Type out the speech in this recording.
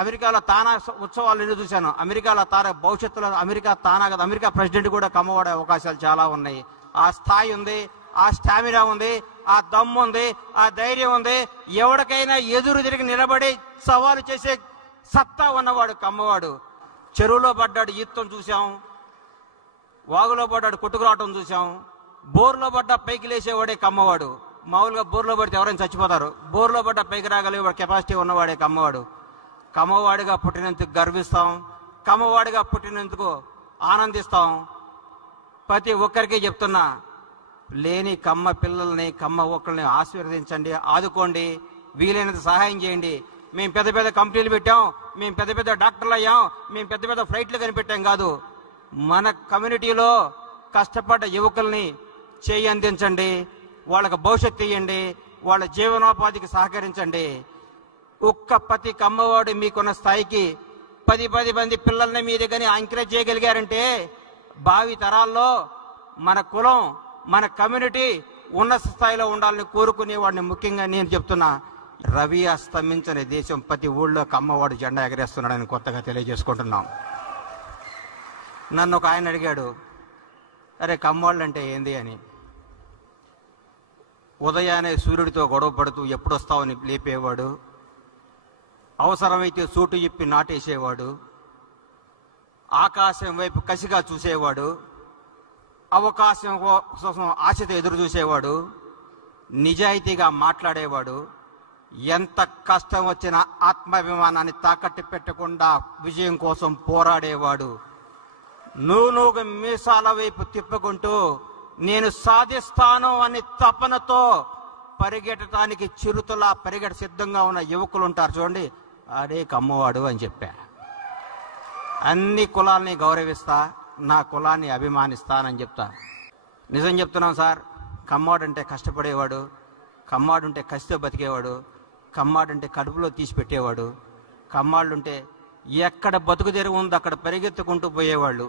అమెరికాలో తానా ఉత్సవాలు ఎన్ని చూశాను. అమెరికాలో భవిష్యత్తులో అమెరికా ప్రెసిడెంట్ కూడా కమ్మవాడే అవకాశాలు చాలా ఉన్నాయి. ఆ స్థాయి ఉంది, ఆ స్టామినా ఉంది, ఆ దమ్ము ఉంది, ఆ ధైర్యం ఉంది. ఎవరికైనా ఎదురు తిరిగి నిలబడి సవాలు చేసే సత్తా ఉన్నవాడు కమ్మవాడు. చెరువులో పడ్డాడు ఈత్తం చూసాం, వాగులో పడ్డాడు కొట్టుకురావటం చూసాం, బోర్లో పడ్డా పైకి లేచేవాడే కమ్మవాడు. మామూలుగా బోర్లో పడితే ఎవరైనా చచ్చిపోతారు, బోర్లో పడ్డా పైకి రాగలిగే కెపాసిటీ ఉన్నవాడే కమ్మవాడు. కమ్మవాడిగా పుట్టినందుకు గర్విస్తాం, కమ్మవాడిగా పుట్టినందుకు ఆనందిస్తాం. ప్రతి ఒక్కరికి చెప్తున్నా, లేని కమ్మ పిల్లల్ని కమ్మ ఒక్కరిని ఆశీర్వదించండి, ఆదుకోండి, వీలైనంత సహాయం చేయండి. మేము పెద్ద పెద్ద కంపెనీలు పెట్టాం, మేము పెద్ద పెద్ద డాక్టర్లు అయ్యాం, మేము పెద్ద పెద్ద ఫ్లైట్లు కనిపెట్టాం కాదు. మన కమ్యూనిటీలో కష్టపడ్డ యువకుల్ని చేయి అందించండి, వాళ్ళకి భవిష్యత్తు ఇవ్వండి, వాళ్ళ జీవనోపాధికి సహకరించండి. ఒక్క ప్రతి కమ్మవాడు మీకున్న స్థాయికి 10 మంది పిల్లల్ని మీ దగ్గర ఎంకరేజ్ చేయగలిగారంటే భావి తరాల్లో మన కులం, మన కమ్యూనిటీ ఉన్నత స్థాయిలో ఉండాలని కోరుకునేవాడిని. ముఖ్యంగా నేను చెప్తున్నా, రవి అస్తమించని దేశం ప్రతి ఊళ్ళో కమ్మవాడు జెండా ఎగరేస్తున్నాడని కొత్తగా తెలియజేసుకుంటున్నాం. నన్ను ఒక ఆయన అడిగాడు, అరే కమ్మవాళ్ళు అంటే ఏంది అని. ఉదయాన్నే సూర్యుడితో గొడవ పడుతూ ఎప్పుడొస్తావని లేపేవాడు, అవసరమైతే సూటు ఇప్పి నాటేసేవాడు, ఆకాశం వైపు కసిగా చూసేవాడు, అవకాశం కోసం ఆశతో ఎదురు చూసేవాడు, నిజాయితీగా మాట్లాడేవాడు, ఎంత కష్టం వచ్చినా ఆత్మాభిమానాన్ని తాకట్టు పెట్టకుండా విజయం కోసం పోరాడేవాడు. నువ్వు మీసాల వైపు తిప్పుకుంటూ నేను సాధిస్తాను అని తపనతో పరిగెట్టడానికి చిరుతలా పరిగెట సిద్ధంగా ఉన్న యువకులు ఉంటారు చూడండి, అదే కమ్మవాడు అని చెప్పా. అన్ని కులాల్ని గౌరవిస్తా, నా కులాన్ని అభిమానిస్తానని చెప్తా. నిజం చెప్తున్నాం సార్, కమ్మవాడు అంటే కష్టపడేవాడు, కమ్మాడు ఉంటే కసితో బతికేవాడు, కమ్మాడు అంటే కడుపులో తీసి పెట్టేవాడు, కమ్మాళ్ళు ఉంటే ఎక్కడ బతుకు తెరువు ఉందో అక్కడ పరిగెత్తుకుంటూ పోయేవాళ్ళు.